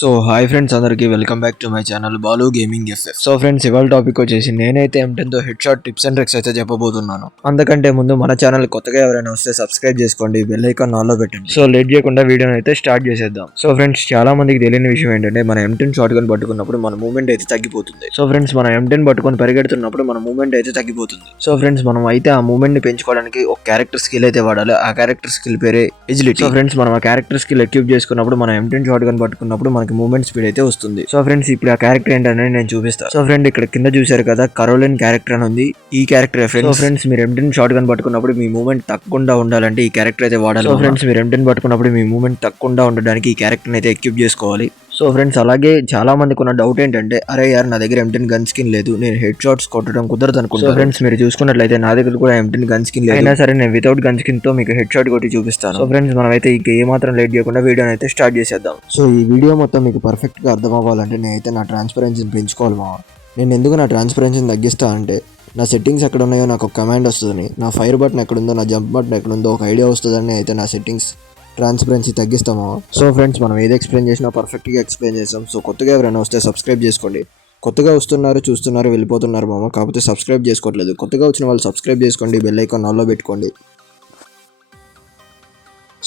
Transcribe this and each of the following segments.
So hi friends, అందరికీ welcome back to my channel Balu gaming FF. So friends, ఇవాళ topic వచ్చేసి నేనైతే M10 తో head shot tips and tricks అయితే చెప్పబోతున్నాను. అందుకంటే ముందు మన ఛానల్ కొత్తగా ఎవరైనా వస్తే సబ్స్క్రైబ్ చేసుకోండి, బెల్ ఐకాన్ ఆన్లో పెట్టండి. సో లేట్ చేయకుండా వీడియోని అయితే స్టార్ట్ చేసేద్దాం. సో ఫ్రెండ్స్, చాలా మందికి తెలియని విషయం ఏంటంటే మన M10 షాట్ గన్ పట్టుకున్నప్పుడు మన మూవ్మెంట్ అయితే తగ్గిపోతుంది. సో ఫ్రెండ్స్, మనం M10 పట్టుకొని పరిగెడుతున్నప్పుడు మన మూవ్మెంట్ అయితే తగ్గిపోతుంది. సో ఫ్రెండ్స్, మనం అయితే ఆ మూవ్మెంట్ ని పెంచుకోవడానికి ఒక క్యారెక్టర్ స్కిల్ అయితే వాడాలి. ఆ క్యారెక్టర్ స్కిల్ పేరే ఎజిలిటీ. సో ఫ్రెండ్స్, మనం ఆ క్యారెక్టర్ స్కిల్ ఎక్విప్ చేసుకున్నప్పుడు మన M10 షాట్ గన్ పట్టుకున్నప్పుడు మనకి మూవ్మెంట్ స్పీడ్ అయితే వస్తుంది. సో ఫ్రెండ్స్, ఇప్పుడు ఆ క్యారెక్టర్ ఏంటనేది నేను చూపిస్తాను. సో ఫ్రెండ్, ఇక్కడ కింద చూసారు కదా, కరోలిన్ క్యారెక్టర్ అని ఉంది. ఈ క్యారెక్టర్ ఫ్రెండ్స్, మీరు M10 షాట్ గన్ పట్టుకున్నప్పుడు మీ మూవ్మెంట్ తగ్గకుండా ఉండాలంటే ఈ క్యారెక్టర్ అయితే వాడాలి. సో ఫ్రెండ్స్, మీరు M10 పట్టుకున్నప్పుడు మీ మూవ్మెంట్ తగ్గకుండా ఉండడానికి ఈ క్యారెక్టర్ అయితే ఎక్విప్ చేసుకోవాలి. సో ఫ్రెండ్స్, అలాగే చాలా మందికి ఉన్న డౌట్ ఏంటంటే, అరే యార్, నా దగ్గర M10 గన్ స్కిన్ లేదు, నేను హెడ్ షాట్స్ కొట్టడం కుదరదు అనుకుంటా. సో ఫ్రెండ్స్, మీరు చూసుకున్నట్లయితే నా దగ్గర కూడా M10 గన్ స్కిన్ లేదు. అయినా సరే నేను వితౌట్ గన్ స్కిన్ తో మీకు హెడ్ షాట్ కొట్టి చూపిస్తాను. సో ఫ్రెండ్స్, మనమైతే ఇక ఏమాత్రం లేట్ చేయకుండా వీడియోని అయితే స్టార్ట్ చేసేద్దాం. సో ఈ వీడియో మొత్తం మీకు పర్ఫెక్ట్ గా అర్థం అవ్వాలంటే నేనైతే నా ట్రాన్స్పరెన్సీని పెంచుకోవాలి మావా. నేను ఎందుకు నా ట్రాన్స్పరెన్సీని తగ్గిస్తా అంటే, నా సెట్టింగ్స్ ఎక్కడ ఉన్నాయో నాకు ఒక కమాండ్ వస్తుందని, నా ఫైర్ బటన్ ఎక్కడుందో, నా జంప్ బటన్ ఎక్కడుందో ఒక ఐడియా వస్తుందని అయితే నా సెట్టింగ్స్ ట్రాన్స్పరెన్సీ తగ్గిస్తామా. సో ఫ్రెండ్స్, మనం ఏది ఎక్స్ప్లెయిన్ చేసినా పర్ఫెక్ట్గా ఎక్స్ప్లెయిన్ చేస్తాం. సో కొత్తగా ఎవరైనా వస్తే సబ్స్క్రైబ్ చేసుకోండి. కొత్తగా వస్తున్నారు, చూస్తున్నారు, వెళ్ళిపోతున్నారు మామ, కాకపోతే సబ్స్క్రైబ్ చేసుకోవట్లేదు. కొత్తగా వచ్చిన వాళ్ళు సబ్స్క్రైబ్ చేసుకోండి, బెల్ ఐకాన్ ఆన్లో పెట్టుకోండి.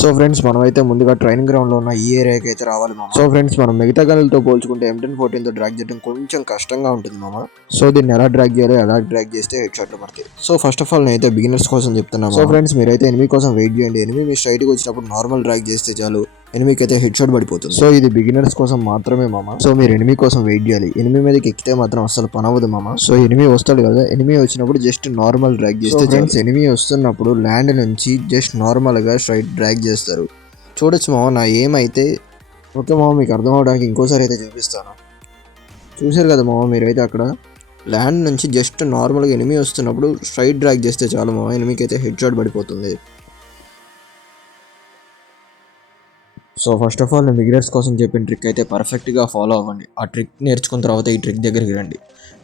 సో ఫ్రెండ్స్, మనమైతే ముందుగా ట్రైనింగ్ గ్రౌండ్ లో ఉన్న ఈ ఏరియాకి అయితే రావాలి మామ. సో ఫ్రెండ్స్, మనం మిగతా గన్లతో పోల్చుకుంటే M1014 తో డ్రాగ్ చేయడం కొంచెం కష్టంగా ఉంటుంది మామ. సో దీన్ని ఎలా డ్రాగ్ చేయాలి, ఎలా డ్రాగ్ చేస్తే హెడ్ షాట్లు పడతాయి. సో ఫస్ట్ ఆఫ్ ఆల్ నేనైతే బిగినర్స్ కోసం చెప్తున్నాను. సో ఫ్రెండ్స్, మీరైతే ఎనిమి కోసం వెయిట్ చేయండి. ఎనిమి మీ స్ట్రైట్కి వచ్చినప్పుడు నార్మల్ డ్రాగ్ చేస్తే చాలు, ఎనిమికి అయితే హెడ్ షాట్ పడిపోతుంది. సో ఇది బిగినర్స్ కోసం మాత్రమే మామ. సో మీరు ఎనిమి కోసం వెయిట్ చేయాలి. ఎనిమి మీదకి ఎక్కితే మాత్రం అసలు పనవదు మామ. సో ఎనిమి వస్తాడు కదా, ఎనిమి వచ్చినప్పుడు జస్ట్ నార్మల్ డ్రాగ్ చేస్తే ఫ్రెండ్స్, ఎనిమి వస్తున్నప్పుడు ల్యాండ్ నుంచి జస్ట్ నార్మల్ గా స్ట్రైట్ డ్రాగ్ చేస్తారు. చూడొచ్చు మామ, నా ఏమైతే ఓకే మామ, మీకు అర్థం అవడానికి ఇంకోసారి అయితే చూపిస్తాను. చూసారు కదా మామ, మీరైతే అక్కడ ల్యాండ్ నుంచి జస్ట్ నార్మల్గా ఎనిమి వస్తున్నప్పుడు స్ట్రైట్ డ్రాగ్ చేస్తే చాలు మామ, ఎనిమికి అయితే హెడ్ షాట్ పడిపోతుంది. సో ఫస్ట్ ఆఫ్ ఆల్, నేను బిగినర్స్ కోసం చెప్పిన ట్రిక్ అయితే పర్ఫెక్ట్గా ఫాలో అవ్వండి. ఆ ట్రిక్ నేర్చుకున్న తర్వాత ఈ ట్రిక్ దగ్గరికి రండి.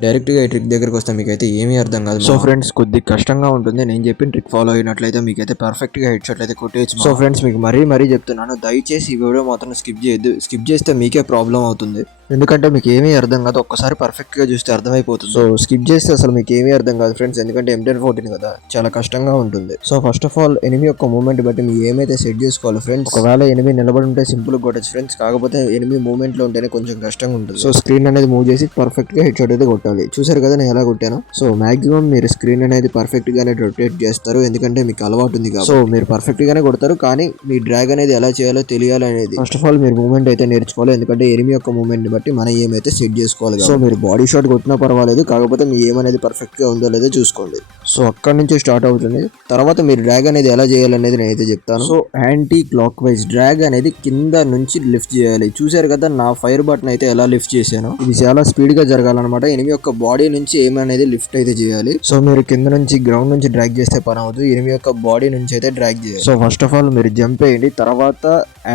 డైరెక్ట్గా ఈ ట్రిక్ దగ్గరికి వస్తే మీకైతే ఏమీ అర్థం కాదు. సో ఫ్రెండ్స్, కొద్దిగా కష్టంగా ఉంటుంది. నేను చెప్పిన ట్రిక్ ఫాలో అయినట్లయితే మీకైతే పర్ఫెక్ట్గా హెడ్ షాట్ అయితే కొట్టేయచ్చు. సో ఫ్రెండ్స్, మీకు మరీ చెప్తున్నాను, దయచేసి ఈ వీడియో మాత్రం స్కిప్ చేయొద్దు. స్కిప్ చేస్తే మీకే ప్రాబ్లం అవుతుంది, ఎందుకంటే మీకు ఏమీ అర్థం కాదు. ఒక్కసారి పర్ఫెక్ట్గా చూస్తే అర్థమైపోతుంది. సో స్కిప్ చేస్తే అసలు మీకు ఏమీ అర్థం కాదు ఫ్రెండ్స్, ఎందుకంటే M1014 కదా, చాలా కష్టంగా ఉంటుంది. So first of all, enemy యొక్క మూవ్మెంట్ బట్టి మీరు ఏమైతే సెట్ చేసుకోవాలి ఫ్రెండ్స్. ఒకవేళ ఎనిమి నిలబడి ఉంటే సింపుల్ కొట్టచ్చు ఫ్రెండ్స్, కాకపోతే ఎనిమి మూవ్మెంట్ లో ఉంటేనే కొంచెం కష్టంగా ఉంటుంది. సో స్క్రీన్ అనేది మూవ్ చేసి పర్ఫెక్ట్ గా హెడ్ షాట్ అయితే కొట్టాలి. చూసారు కదా నేను ఎలా కొట్టాను. సో మాక్సిమం మీరు స్క్రీన్ అనేది పర్ఫెక్ట్ గానే రొటేట్ చేస్తారు, ఎందుకంటే మీకు అలవాటు ఉంది కాబట్టి. సో మీరు పర్ఫెక్ట్ గానే కొడతారు, కానీ మీ డ్రాగ్ అనేది ఎలా చేయాలో తెలియాలి అనేది ఫస్ట్ ఆఫ్ ఆల్ మీరు మూవ్మెంట్ అయితే నేర్చుకోవాలి, ఎందుకంటే ఎనిమి యొక్క మూవ్మెంట్ ని బట్టి మన ఏం అయితే సెట్ చేసుకోవాలి. సో మీరు బాడీ షాట్ కొట్టినా పర్వాలేదు, కాకపోతే మీ ఏం అనేది పర్ఫెక్ట్ గా ఉందో లేదో చూసుకోండి. సో అక్కడ నుంచి స్టార్ట్ అవుతుంది. తర్వాత మీరు డ్రాగ్ అనేది ఎలా చేయాలనేది నేనైతే చెప్తాను. So anti clock wise drag అనేది కింద నుంచి లిఫ్ట్ చేయాలి. చూసారు కదా నా ఫైర్ బటన్ అయితే ఎలా లిఫ్ట్ చేశాను. ఇది చాలా స్పీడ్ గా జరగాలన్నమాట. ఎనిమి యొక్క బాడీ నుంచి ఏం అనేది లిఫ్ట్ అయితే చేయాలి. సో మీరు కింద నుంచి గ్రౌండ్ నుంచి డ్రాగ్ చేస్తే పని అవుతుంది, ఎనిమి యొక్క బాడీ నుంచి అయితే డ్రాగ్ చేయాలి. సో ఫస్ట్ ఆఫ్ ఆల్ మీరు జంప్ వేయండి. తర్వాత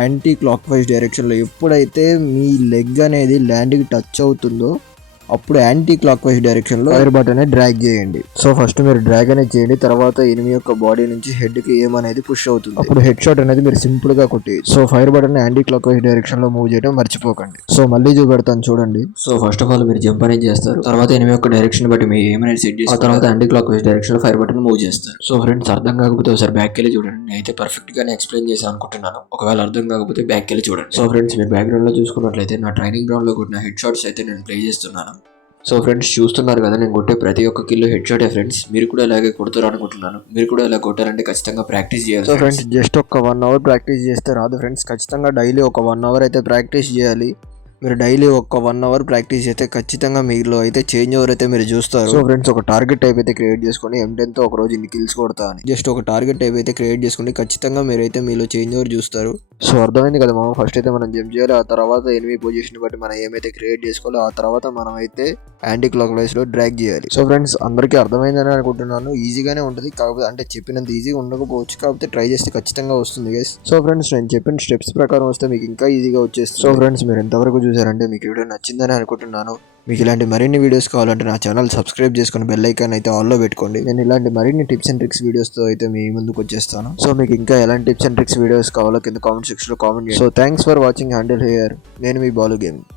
యాంటీ క్లాక్ వైజ్ డైరెక్షన్ లో ఎప్పుడైతే మీ లెగ్ అనేది ల్యాండ్ కి టచ్ అవుతుందో అప్పుడు యాంటీ క్లాక్ వైజ్ డైరెక్షన్ లో ఫైర్ బటన్ డ్రాగ్ చేయండి. సో ఫస్ట్ మీరు డ్రాగ్ అనేది చేయండి, తర్వాత ఎనిమి యొక్క బాడీ నుంచి హెడ్ కి ఏం అనేది పుష్ అవుతుంది. అప్పుడు హెడ్ షాట్ అనేది మీరు సింపుల్ గా కొట్టేయచ్చు. So fire button anticlockwise direction లో మూవ్ చేయడం మర్చిపోకండి. సో మళ్ళీ చూపెడతాను చూడండి. సో ఫస్ట్ ఆఫ్ ఆల్ మీరు జంప్ అనేది చేస్తారు, తర్వాత ఎనిమి యొక్క డైరెక్షన్ బట్టి మీరు ఏమైనా సెట్ చేసి, ఆ తర్వాత యాంటీ క్లాక్ వైజ్ డైరెక్షన్ లో ఫైర్ బటన్ మూవ్ చేస్తారు. సో ఫ్రెండ్స్, అర్థం కాకపోతే ఒకసారి బ్యాక్ వెళ్ళి చూడండి. నేనైతే పర్ఫెక్ట్ గానే ఎక్స్ప్లెయిన్ చేశాను అనుకుంటున్నాను. ఒకవేళ అర్థం కాకపోతే బ్యాక్ వెళ్ళి చూడండి. సో ఫ్రెండ్స్, మీరు బ్యాక్గ్రౌండ్ లో చూసుకున్నట్లయితే నా ట్రైనింగ్ గ్రౌండ్ లో కొట్టిన హెడ్ షాట్స్ అయితే నేను ప్లే చేస్తున్నాను. సో ఫ్రెండ్స్, చూస్తున్నారు కదా, నేను కొట్టే ప్రతి ఒక్క కిల్లో హెడ్ షాటే ఫ్రెండ్స్. మీరు కూడా ఇలాగే కొడతారు అనుకుంటున్నాను. మీరు కూడా ఇలా కొట్టారంటే ఖచ్చితంగా ప్రాక్టీస్ చేయాలి. సో ఫ్రెండ్స్, జస్ట్ ఒక 1 అవర్ ప్రాక్టీస్ చేస్తే రాదు ఫ్రెండ్స్, ఖచ్చితంగా డైలీ ఒక 1 అవర్ అయితే ప్రాక్టీస్ చేయాలి. మీరు డైలీ ఒక 1 అవర్ ప్రాక్టీస్ చేస్తే ఖచ్చితంగా మీలో అయితే చేంజ్ ఓవర్ అయితే మీరు చూస్తారు. సో ఫ్రెండ్స్, ఒక టార్గెట్ టైప్ అయితే క్రియేట్ చేసుకొని M10 తో ఒక రోజు ఇన్ని కిల్స్ కొడతా అని జస్ట్ ఒక టార్గెట్ టైప్ అయితే క్రియేట్ చేసుకుని ఖచ్చితంగా మీరైతే మీలో చేంజ్ ఓవర్ చూస్తారు. సో అర్థమైంది కదా మామ. ఫస్ట్ అయితే మనం జంప్ చేయాలి, ఆ తర్వాత ఎనిమి పొజిషన్ బట్టి మనం ఏమైతే క్రియేట్ చేసుకోవాలో ఆ తర్వాత మనం అయితే యాంటీ క్లాక్ వైజ్ లో డ్రాగ్ చేయాలి. సో ఫ్రెండ్స్ అందరికీ అర్థమైందని అనుకుంటున్నాను. ఈజీగానే ఉంటుంది, కాకపోతే అంటే చెప్పినంత ఈజీగా ఉండకపోవచ్చు, కాకపోతే ట్రై చేస్తే ఖచ్చితంగా వస్తుంది గైస్. సో ఫ్రెండ్స్ నేను చెప్పిన స్టెప్స్ ప్రకారం వస్తే మీకు ఇంకా ఈజీగా వచ్చేస్తుంది. సో ఫ్రెండ్స్ మీరు ఎంతవరకు చూసారంటే మీకు వీడియో నచ్చిందని అనుకుంటున్నాను. మీకు ఇలాంటి మరిన్ని వీడియోస్ కావాలంటే నా ఛానల్ సబ్స్క్రైబ్ చేసుకుని బెల్ ఐకాన్ అయితే ఆల్లో పెట్టుకోండి. నేను ఇలాంటి మరిన్ని టిప్స్ అండ్ ట్రిక్స్ వీడియోస్తో అయితే మీ ముందుకు వచ్చేస్తాను. సో మీకు ఇంకా ఎలాంటి టిప్స్ అండ్ ట్రిక్స్ వీడియోస్ కావాలో కింద కామెంట్ సెక్షన్లో కామెంట్ చేయండి. So thanks for watching handle here. నేను మీ బాలు గేమింగ్.